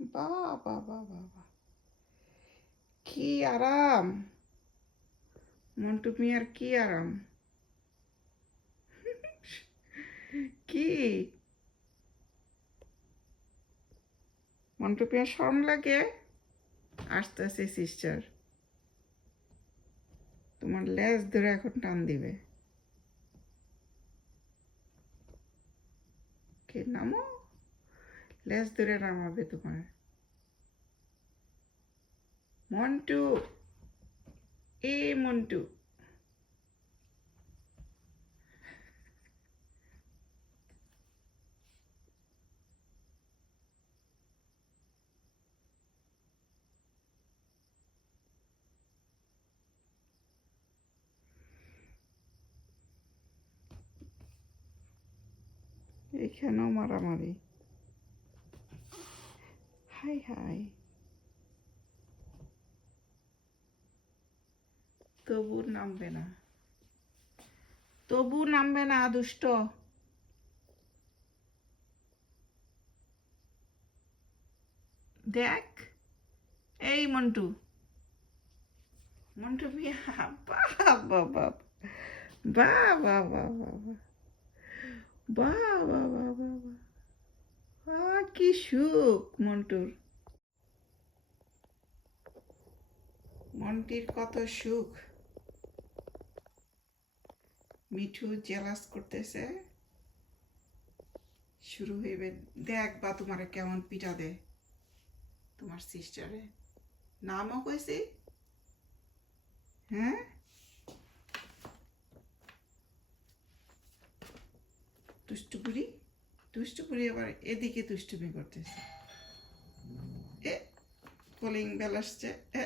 বাহ বাহ বাহ বাহ বাহ কি আরাম। মন্টু মিয়ার কি আরাম? কি? মন্টু মিয়ার শরম লাগে? আসতেছে সিস্টার তোমার লেজ ধরে এখন টান দিবে। কে, নামো? লেজ ধরে নামাবে তোমার মন্টু এ মন্টু এখানেও মারামারি। হাই হাই তবু নামবে না। তবু নামবে না, দুষ্ট। দেখ। এই মন্টু। মন্টু মিয়া বাহ বাহ বাহ বাহ বাহ বাহ বাহ বাহ কি সুখ, মন্টুর। মন্টির কত সুখ। মিঠু জেলাস করতেছে। শুরু হইবে, দেখ বা তোমারে কেমন পিঠা দে। তোমার সিস্টারে নামও কইছি। হ্যাঁ? দুষ্টুপুরি দুষ্টুপুরি আবার এদিকে দুষ্টুমি করতেছে। এ কলিং বেল আসছে। এ